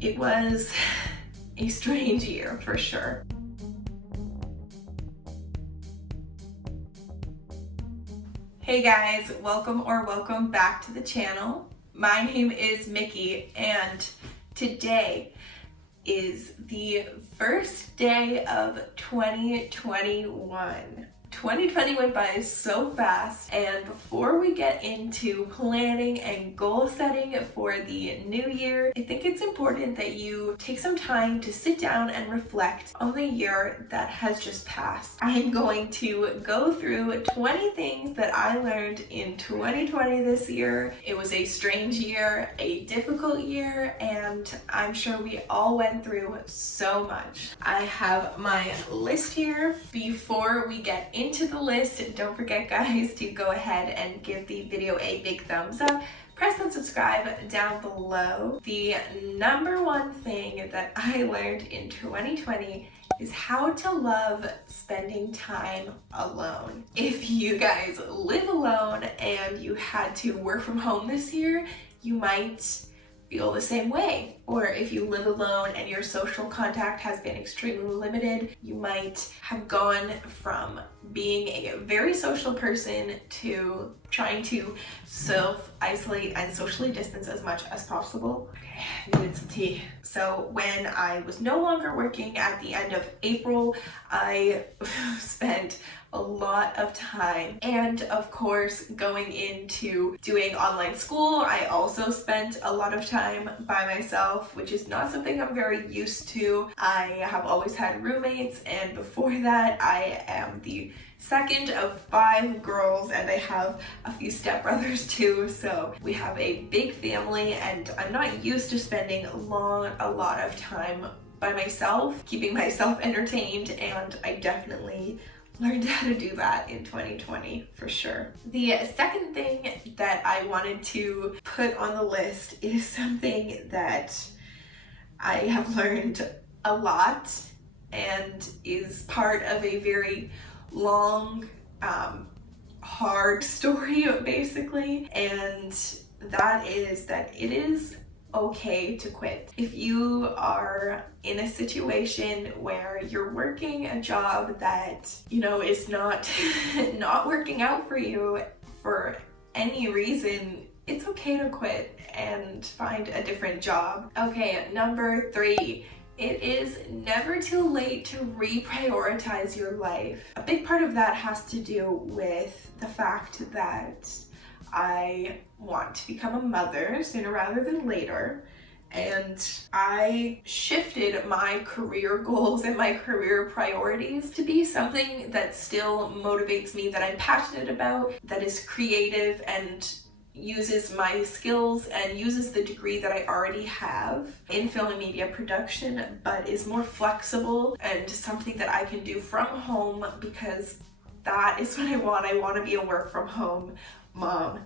It was a strange year for sure. Hey guys, welcome back to the channel. My name is Mickey, and today is the first day of 2021. 2020 went by so fast, and before we get into planning and goal setting for the new year, I think it's important that you take some time to sit down and reflect on the year that has just passed. I'm going to go through 20 things that I learned in 2020 this year. It was a strange year, a difficult year, and I'm sure we all went through so much. I have my list here. Before we get into the list, don't forget guys to go ahead and give the video a big thumbs up. Press that subscribe down below. The number one thing that I learned in 2020 is how to love spending time alone. If you guys live alone and you had to work from home this year, you might feel the same way. Or if you live alone and your social contact has been extremely limited, you might have gone from being a very social person to trying to self-isolate and socially distance as much as possible. Okay, I needed some tea. So when I was no longer working at the end of April, I spent a lot of time, and of course going into doing online school, I also spent a lot of time by myself, which is not something I'm very used to. I have always had roommates, and before that I am the second of 5 girls, and I have a few stepbrothers too, so we have a big family, and I'm not used to spending a lot of time by myself, keeping myself entertained, and I definitely learned how to do that in 2020 for sure. The second thing that I wanted to put on the list is something that I have learned a lot and is part of a very long, hard story basically, and that is that it is okay to quit. If you are in a situation where you're working a job that, you know, is not working out for you for any reason, it's okay to quit and find a different job. Okay, number 3. It is never too late to reprioritize your life. A big part of that has to do with the fact that I want to become a mother sooner rather than later, and I shifted my career goals and my career priorities to be something that still motivates me, that I'm passionate about, that is creative and uses my skills and uses the degree that I already have in film and media production, but is more flexible and something that I can do from home, because that is what I want. I want to be a work from home mom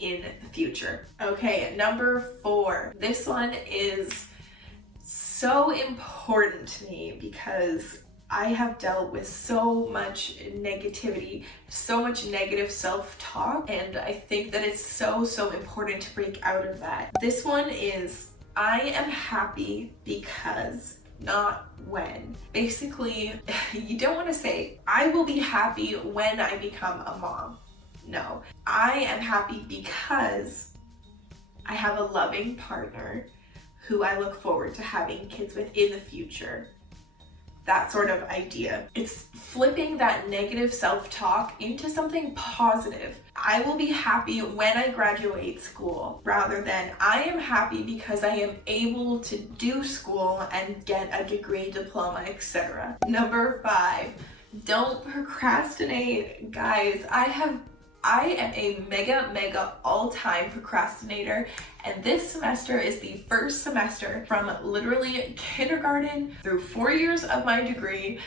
in the future. Okay, number 4. This one is so important to me because I have dealt with so much negativity, so much negative self-talk, and I think that it's so important to break out of that. This one is, I am happy because, not when. Basically, you don't want to say, I will be happy when I become a mom. No, I am happy because I have a loving partner who I look forward to having kids with in the future. That sort of idea. It's flipping that negative self-talk into something positive. I will be happy when I graduate school, rather than I am happy because I am able to do school and get a degree, diploma, etc. Number 5, don't procrastinate. Guys, I am a mega all-time procrastinator, and this semester is the first semester from literally kindergarten through 4 years of my degree,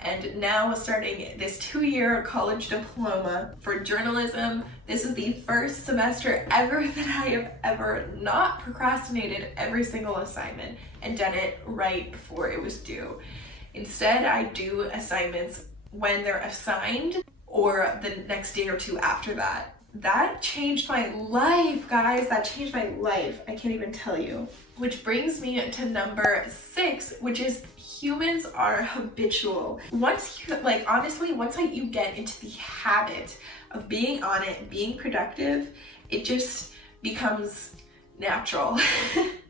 and now starting this 2-year college diploma for journalism. This is the first semester ever that I have ever not procrastinated every single assignment and done it right before it was due. Instead, I do assignments when they're assigned or the next day or two after that. That changed my life, guys. That changed my life. I can't even tell you. Which brings me to number 6, which is humans are habitual. Once you, honestly, once you get into the habit of being on it, being productive, it just becomes natural.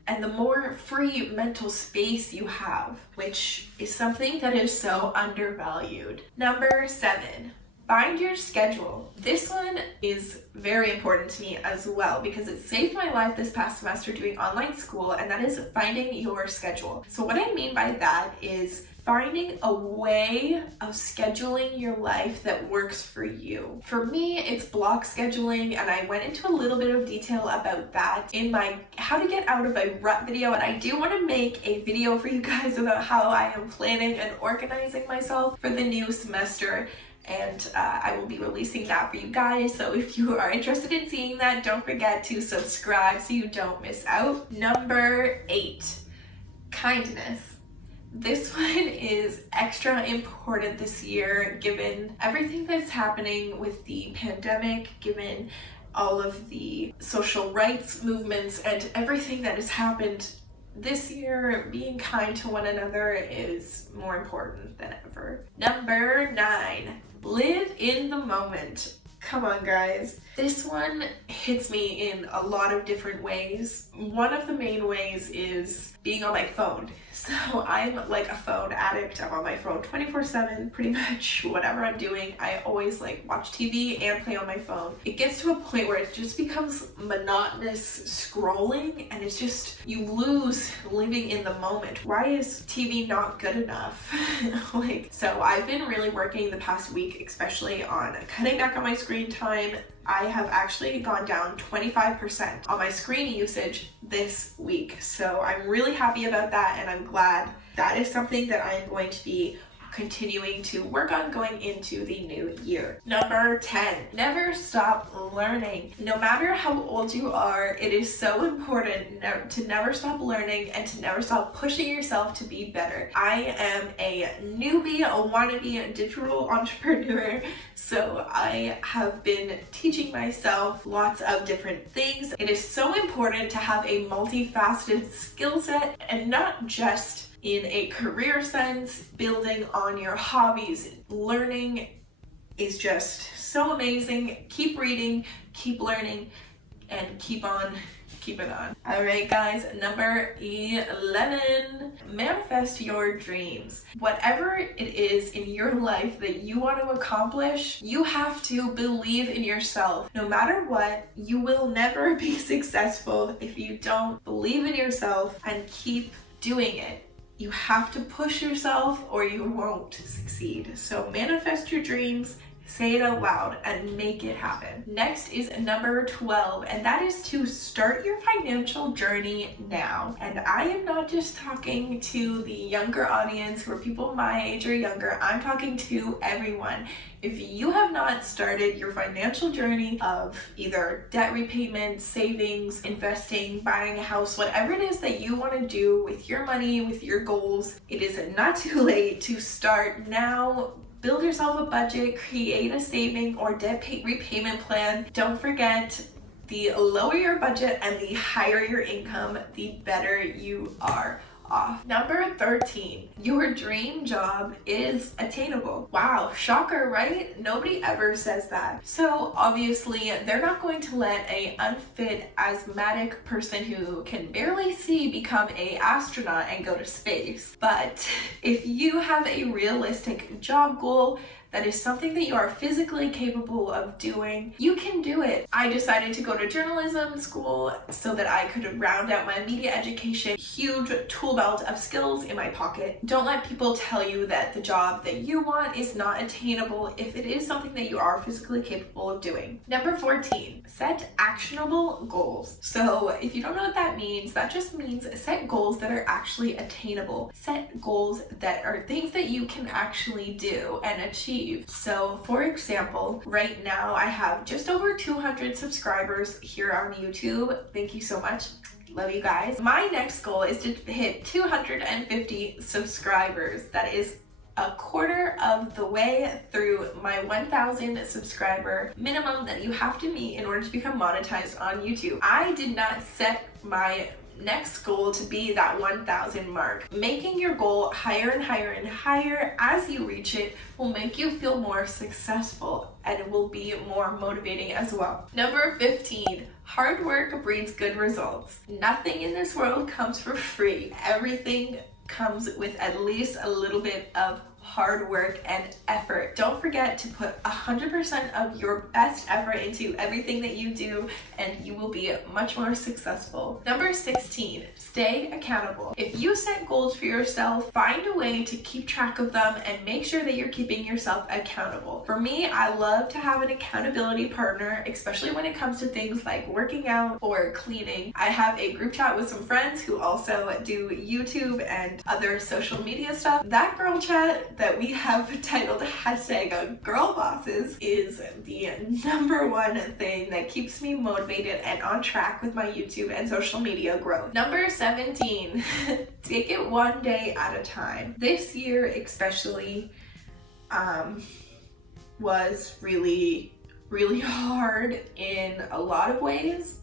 And the more free mental space you have, which is something that is so undervalued. Number 7. Find your schedule. This one is very important to me as well because it saved my life this past semester doing online school, and that is finding your schedule. So what I mean by that is finding a way of scheduling your life that works for you. For me, it's block scheduling, and I went into a little bit of detail about that in my how to get out of a rut video, and I do want to make a video for you guys about how I am planning and organizing myself for the new semester. And I will be releasing that for you guys. So if you are interested in seeing that, don't forget to subscribe so you don't miss out. Number 8, kindness. This one is extra important this year, given everything that's happening with the pandemic, given all of the social rights movements and everything that has happened this year. Being kind to one another is more important than ever. Number 9, live in the moment. Come on, guys. This one hits me in a lot of different ways. One of the main ways is being on my phone. So I'm like a phone addict. I'm on my phone 24/7, pretty much whatever I'm doing. I always watch TV and play on my phone. It gets to a point where it just becomes monotonous scrolling, and it's just, you lose living in the moment. Why is TV not good enough? So I've been really working the past week, especially on cutting back on my screen time. I have actually gone down 25% on my screen usage this week. So I'm really happy about that, and I'm glad that is something that I'm going to be continuing to work on going into the new year. Number 10, never stop learning. No matter how old you are, it is so important to never stop learning and to never stop pushing yourself to be better. I am a newbie, a wannabe digital entrepreneur, so I have been teaching myself lots of different things. It is so important to have a multifaceted skill set, and not just in a career sense, building on your hobbies. Learning is just so amazing. Keep reading, keep learning, and keep on keeping on. All right, guys, number 11, manifest your dreams. Whatever it is in your life that you want to accomplish, you have to believe in yourself. No matter what, you will never be successful if you don't believe in yourself and keep doing it. You have to push yourself or you won't succeed. So manifest your dreams, say it out loud, and make it happen. Next is number 12, and that is to start your financial journey now. And I am not just talking to the younger audience or people my age or younger, I'm talking to everyone. If you have not started your financial journey of either debt repayment, savings, investing, buying a house, whatever it is that you want to do with your money, with your goals, it is not too late to start now. Build yourself a budget, create a saving or debt repayment plan. Don't forget, the lower your budget and the higher your income, the better you are off. Number 13, your dream job is attainable. Wow, shocker, right? Nobody ever says that. So obviously they're not going to let a unfit asthmatic person who can barely see become an astronaut and go to space. But if you have a realistic job goal that is something that you are physically capable of doing, you can do it. I decided to go to journalism school so that I could round out my media education. Huge tool belt of skills in my pocket. Don't let people tell you that the job that you want is not attainable if it is something that you are physically capable of doing. Number 14, set actionable goals. So if you don't know what that means, that just means set goals that are actually attainable. Set goals that are things that you can actually do and achieve. So for example, right now I have just over 200 subscribers here on YouTube. Thank you so much. Love you guys. My next goal is to hit 250 subscribers. That is a quarter of the way through my 1,000 subscriber minimum that you have to meet in order to become monetized on YouTube. I did not set my next goal to be that 1,000 mark. Making your goal higher and higher and higher as you reach it will make you feel more successful, and it will be more motivating as well. Number 15, hard work breeds good results. Nothing in this world comes for free. Everything comes with at least a little bit of hard work and effort. Don't forget to put 100% of your best effort into everything that you do, and you will be much more successful. Number 16, stay accountable. If you set goals for yourself, find a way to keep track of them and make sure that you're keeping yourself accountable. For me, I love to have an accountability partner, especially when it comes to things like working out or cleaning. I have a group chat with some friends who also do YouTube and other social media stuff. That girl chat that we have titled #GirlBosses is the number one thing that keeps me motivated and on track with my YouTube and social media growth. Number 17, take it one day at a time. This year especially was really hard in a lot of ways,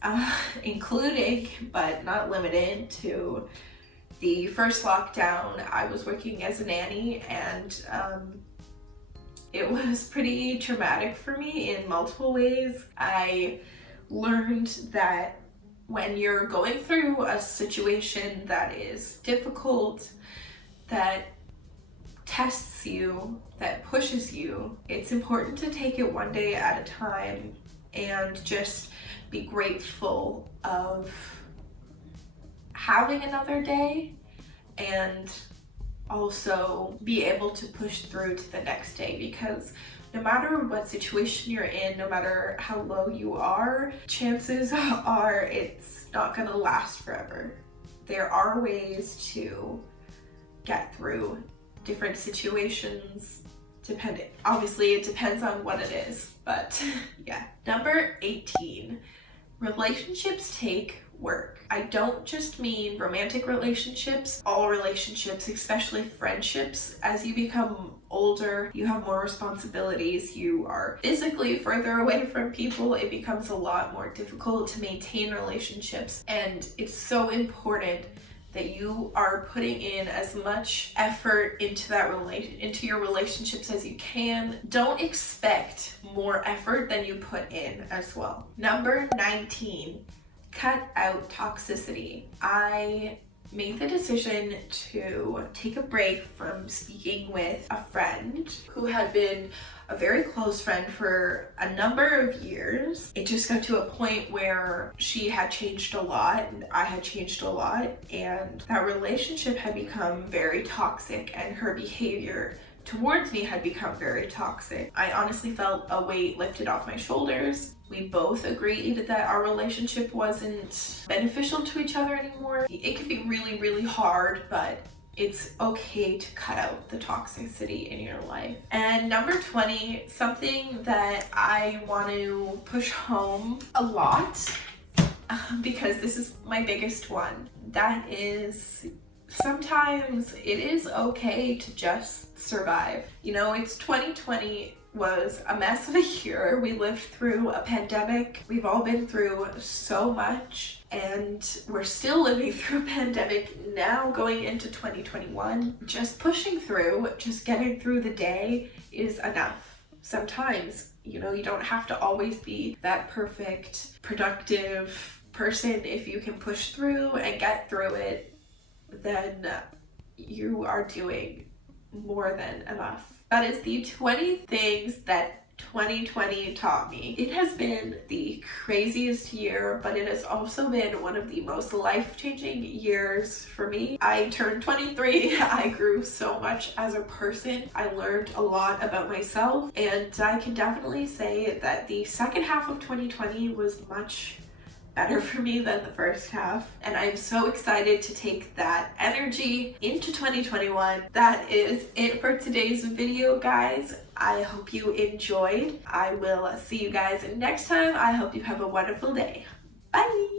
including but not limited to the first lockdown. I was working as a nanny, and it was pretty traumatic for me in multiple ways. I learned that when you're going through a situation that is difficult, that tests you, that pushes you, it's important to take it one day at a time and just be grateful of having another day, and also be able to push through to the next day, because no matter what situation you're in, no matter how low you are, chances are it's not gonna last forever. There are ways to get through different situations, obviously it depends on what it is, but yeah. Number 18, relationships take work. I don't just mean romantic relationships, all relationships, especially friendships. As you become older, you have more responsibilities, you are physically further away from people, it becomes a lot more difficult to maintain relationships, and it's so important that you are putting in as much effort into your relationships as you can. Don't expect more effort than you put in as well. Number 19, cut out toxicity. I made the decision to take a break from speaking with a friend who had been a very close friend for a number of years. It just got to a point where she had changed a lot and I had changed a lot, and that relationship had become very toxic, and her behavior towards me had become very toxic. I honestly felt a weight lifted off my shoulders. We both agreed that our relationship wasn't beneficial to each other anymore. It can be really hard, but it's okay to cut out the toxicity in your life. And number 20, something that I want to push home a lot, because this is my biggest one, that is, sometimes it is okay to just survive. You know, it's 2020 was a mess of a year. We lived through a pandemic. We've all been through so much, and we're still living through a pandemic now going into 2021. Just pushing through, just getting through the day is enough. Sometimes, you know, you don't have to always be that perfect, productive person. If you can push through and get through it, then you are doing more than enough. That is the 20 things that 2020 taught me. It has been the craziest year, but it has also been one of the most life-changing years for me. I turned 23. I grew so much as a person. I learned a lot about myself, and I can definitely say that the second half of 2020 was much better for me than the first half, and I'm so excited to take that energy into 2021. That is it for today's video, guys. I hope you enjoyed. I will see you guys next time. I hope you have a wonderful day. Bye!